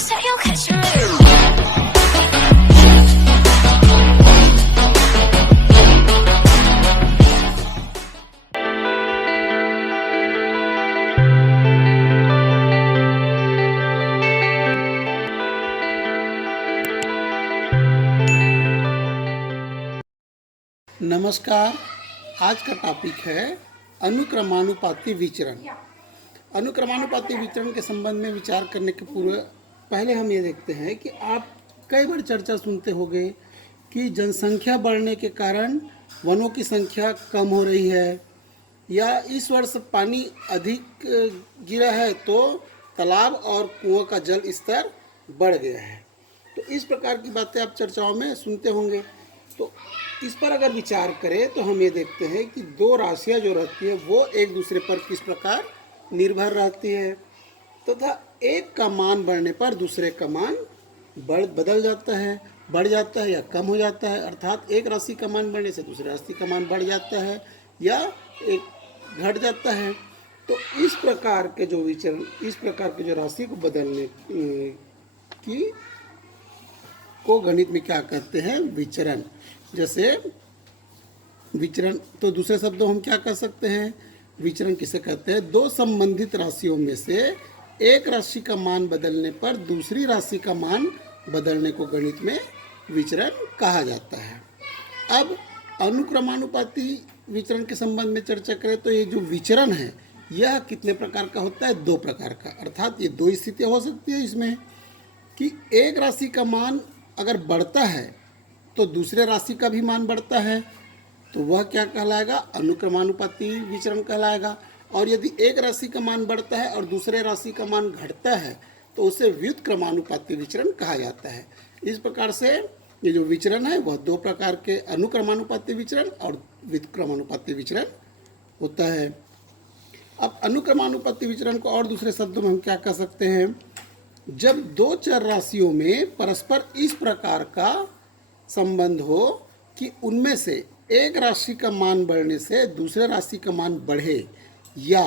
say you'll catch me. नमस्कार। आज का टॉपिक है अनुक्रमानुपाती विचरण। अनुक्रमानुपाती विचरण के संबंध में विचार करने के पूर्व पहले हम ये देखते हैं कि आप कई बार चर्चा सुनते होंगे कि जनसंख्या बढ़ने के कारण वनों की संख्या कम हो रही है, या इस वर्ष पानी अधिक गिरा है तो तालाब और कुओं का जल स्तर बढ़ गया है। तो इस प्रकार की बातें आप चर्चाओं में सुनते होंगे। तो इस पर अगर विचार करें तो हम ये देखते हैं कि दो राशियां जो रहती है वो एक दूसरे पर किस प्रकार निर्भर रहती है, तथा एक का मान बढ़ने पर दूसरे का मान बदल जाता है, बढ़ जाता है या कम हो जाता है। अर्थात एक राशि का मान बढ़ने से दूसरी राशि का मान बढ़ जाता है या एक घट जाता है। तो इस प्रकार के जो विचरण, इस प्रकार के जो राशि को बदलने की को गणित में क्या कहते हैं? विचरण। जैसे विचरण, तो दूसरे शब्दों हम क्या कह सकते हैं? विचरण किसे कहते हैं? दो संबंधित राशियों में से एक राशि का मान बदलने पर दूसरी राशि का मान बदलने को गणित में विचरण कहा जाता है। अब अनुक्रमानुपाती विचरण के संबंध में चर्चा करें तो ये जो विचरण है यह कितने प्रकार का होता है? दो प्रकार का। अर्थात ये दो स्थितियाँ हो सकती है इसमें कि एक राशि का मान अगर बढ़ता है तो दूसरे राशि का भी मान बढ़ता है, तो वह क्या कहलाएगा? अनुक्रमानुपाती विचरण कहलाएगा। और यदि एक राशि का मान बढ़ता है और दूसरे राशि का मान घटता है तो उसे व्युत्क्रमानुपाती विचरण कहा जाता है। इस प्रकार से ये जो विचरण है वह दो प्रकार के अनुक्रमानुपाती विचरण और व्युत्क्रमानुपाती विचरण होता है। अब अनुक्रमानुपाती विचरण को और दूसरे शब्दों में हम क्या कह सकते हैं? जब दो चर राशियों में परस्पर इस प्रकार का संबंध हो कि उनमें से एक राशि का मान बढ़ने से दूसरे राशि का मान बढ़े, या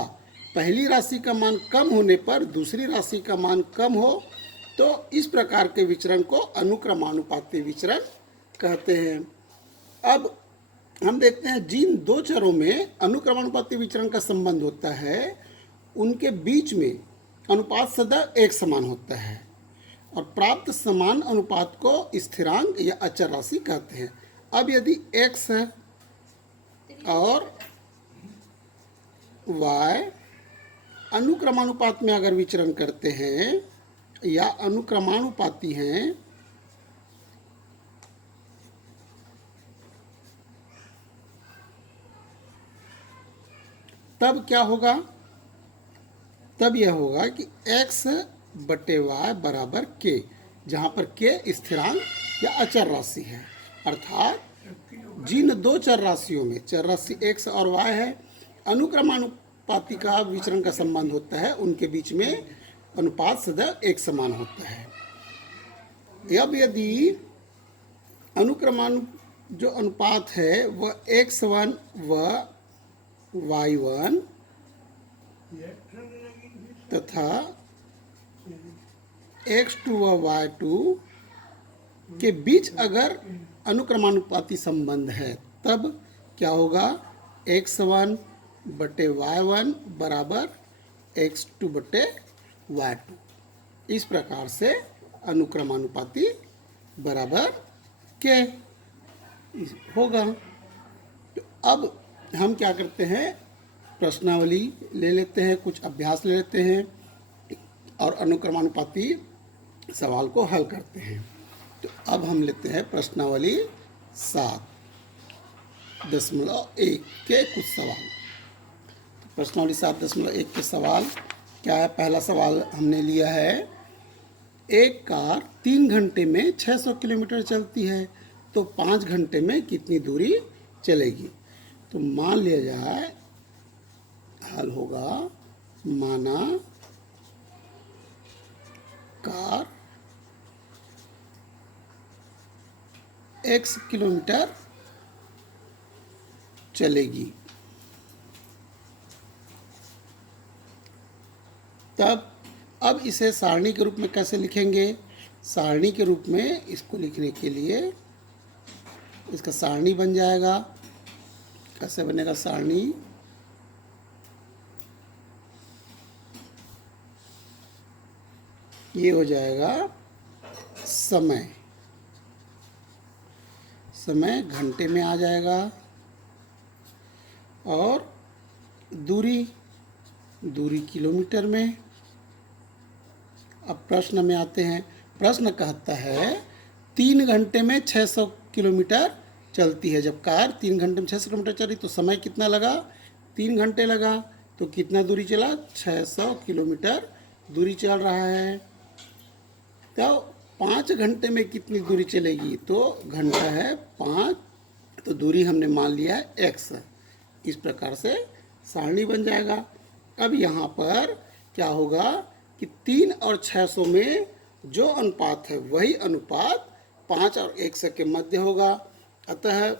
पहली राशि का मान कम होने पर दूसरी राशि का मान कम हो, तो इस प्रकार के विचरण को अनुक्रमानुपाती विचरण कहते हैं। अब हम देखते हैं जिन दो चरों में अनुक्रमानुपाती विचरण का संबंध होता है उनके बीच में अनुपात सदैव एक समान होता है, और प्राप्त समान अनुपात को स्थिरांक या अचर राशि कहते हैं। अब यदि x और y अनुक्रमानुपात में अगर विचरण करते हैं या अनुक्रमानुपाती हैं, तब क्या होगा? तब यह होगा कि x बटे y बराबर k, जहाँ पर k स्थिरांक या अचर राशि है। अर्थात जिन दो चर राशियों में चर राशि x और y है, अनुक्रमानुपाती का विचरण का संबंध होता है, उनके बीच में अनुपात सदैव एक समान होता है। अब यदि जो अनुपात है वह x1 व y1 तथा x2 व y2 के बीच अगर अनुक्रमानुपाती संबंध है, तब क्या होगा? x1 बटे y1 बराबर x2 बटे y2। इस प्रकार से अनुक्रमानुपाती बराबर k होगा। तो अब हम क्या करते हैं? प्रश्नावली ले लेते हैं, कुछ अभ्यास ले लेते हैं और अनुक्रमानुपाती सवाल को हल करते हैं। तो अब हम लेते हैं प्रश्नावली 7.1 के कुछ सवाल। तो प्रश्नावली 7.1 के सवाल क्या है? पहला सवाल हमने लिया है, एक कार 3 घंटे में 600 किलोमीटर चलती है तो 5 घंटे में कितनी दूरी चलेगी? तो मान लिया जाए, हल होगा, माना कार x किलोमीटर चलेगी, तब अब अब इसे सारणी के रूप में कैसे लिखेंगे? सारणी के रूप में इसको लिखने के लिए इसका सारणी बन जाएगा। कैसे बनेगा सारणी? ये हो जाएगा समय, समय घंटे में आ जाएगा, और दूरी, दूरी किलोमीटर में। अब प्रश्न में आते हैं। प्रश्न कहता है 3 घंटे में 600 किलोमीटर चलती है। जब कार 3 घंटे में 600 किलोमीटर चली तो समय कितना लगा? 3 घंटे लगा। तो कितना दूरी चला? 600 किलोमीटर दूरी चल रहा है। तो 5 घंटे में कितनी दूरी चलेगी? तो घंटा है 5, तो दूरी हमने मान लिया है x। इस प्रकार से सारणी बन जाएगा। अब यहाँ पर क्या होगा कि 3 और 600 में जो अनुपात है वही अनुपात 5 और 100 के मध्य होगा। अतः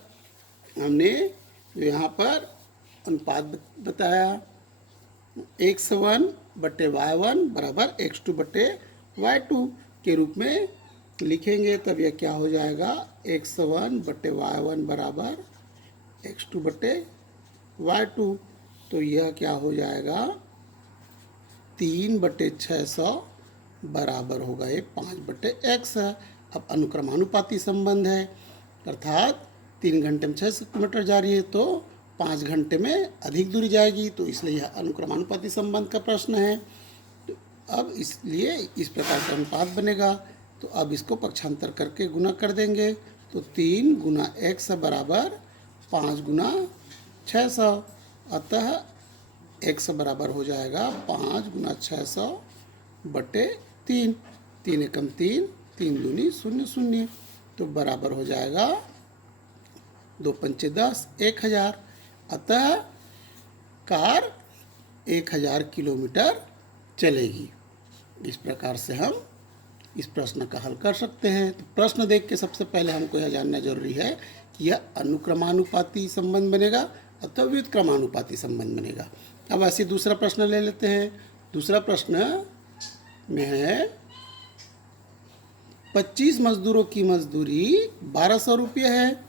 हमने जो यहाँ पर अनुपात बताया x1/y1 बराबर x2/y2 के रूप में लिखेंगे। तब यह क्या हो जाएगा? x1/y1 बराबर x2/y2। तो यह क्या हो जाएगा? 3/600 बराबर होगा ये 5/x। अब अनुक्रमानुपाती संबंध है, अर्थात 3 घंटे में 600 किलोमीटर जा रही है तो 5 घंटे में अधिक दूरी जाएगी, तो इसलिए यह अनुक्रमानुपाती संबंध का प्रश्न है। तो अब इसलिए इस प्रकार का अनुपात बनेगा। तो अब इसको पक्षांतर करके गुना कर देंगे। तो 3 गुना x बराबर 5 गुना 600। अतः x बराबर हो जाएगा 5 गुना 600/3। 3 एकम 3, 3 दूनी 0 0, तो बराबर हो जाएगा 2 पंचे 10, 1000। अतः कार 1000 किलोमीटर चलेगी। इस प्रकार से हम इस प्रश्न का हल कर सकते हैं। तो प्रश्न देख के सबसे पहले हमको यह जानना जरूरी है कि यह अनुक्रमानुपाती संबंध बनेगा अथवा व्युत्क्रमानुपाती संबंध बनेगा। अब ऐसे दूसरा प्रश्न ले लेते हैं। दूसरा प्रश्न में है 25 मजदूरों की मजदूरी 1200 रुपये है।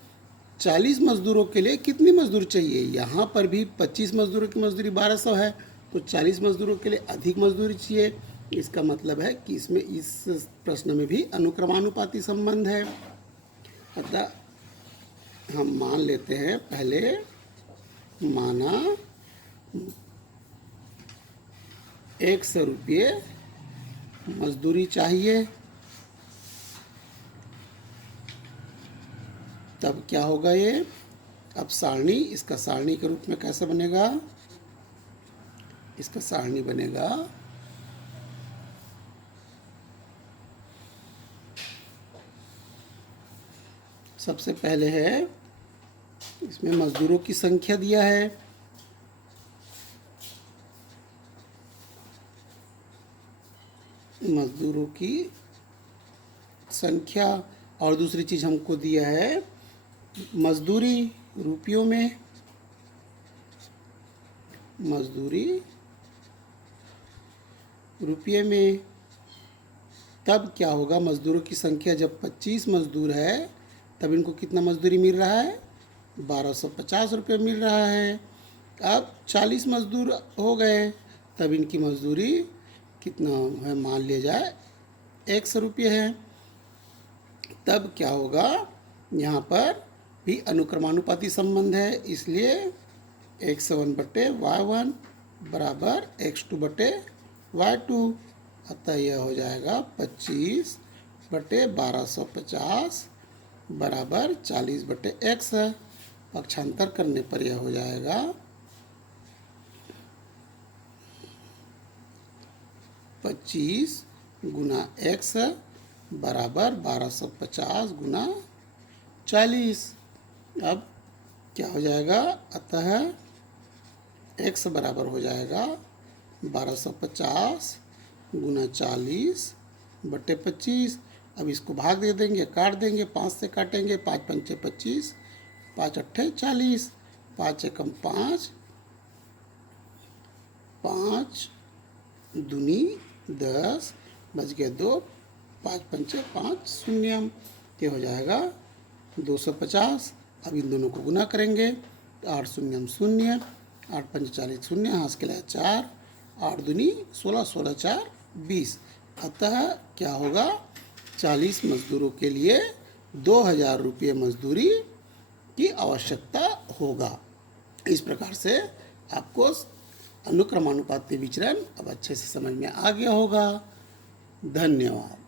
40 मजदूरों के लिए कितनी मजदूर चाहिए? यहाँ पर भी 25 मजदूरों की मजदूरी 1200 है, तो 40 मजदूरों के लिए अधिक मजदूरी चाहिए। इसका मतलब है कि इसमें इस प्रश्न में भी अनुक्रमानुपाती संबंध है। अतः हम मान लेते हैं, पहले माना 100 रुपये मजदूरी चाहिए। तब क्या होगा ये? अब सारणी, इसका सारणी के रूप में कैसे बनेगा? इसका सारणी बनेगा सबसे पहले है, इसमें मजदूरों की संख्या दिया है। मजदूरों की संख्या, और दूसरी चीज़ हमको दिया है मजदूरी रुपयों में। मजदूरी रुपये में। तब क्या होगा? मजदूरों की संख्या जब 25 मजदूर है तब इनको कितना मजदूरी मिल रहा है? 1250 रुपये मिल रहा है। अब 40 मजदूर हो गए तब इनकी मजदूरी कितना है? मान लिया जाए 100 रुपये है। तब क्या होगा? यहाँ पर भी अनुक्रमानुपाती संबंध है, इसलिए x1/y1 बराबर x2/y2। अतः यह हो जाएगा 25/1250 बराबर 40/x। पक्षांतर करने पर यह हो जाएगा 25 गुना x बराबर 1250 गुना 40। अब क्या हो जाएगा? अतः x बराबर हो जाएगा 1250 गुना 40/25। अब इसको भाग दे देंगे, काट देंगे, 5 से काटेंगे, 5 पंचे 25, 5 अट्ठे 40, 5 एकम 5, 5 दूनी 10 बच गए 2, 5 पंचे 5 शून्यम, ये हो जाएगा 250। अब इन दोनों को गुना करेंगे तो 8 शून्यम शून्य, 8 पंच 40 शून्य, हाथ के लिए 4, 8 दूनी 16, 16 4 20। अतः क्या होगा, 40 मजदूरों के लिए 2000 रुपये मजदूरी की आवश्यकता होगा। इस प्रकार से आपको अनुक्रमानुपाती विचरण अब अच्छे से समझ में आ गया होगा। धन्यवाद।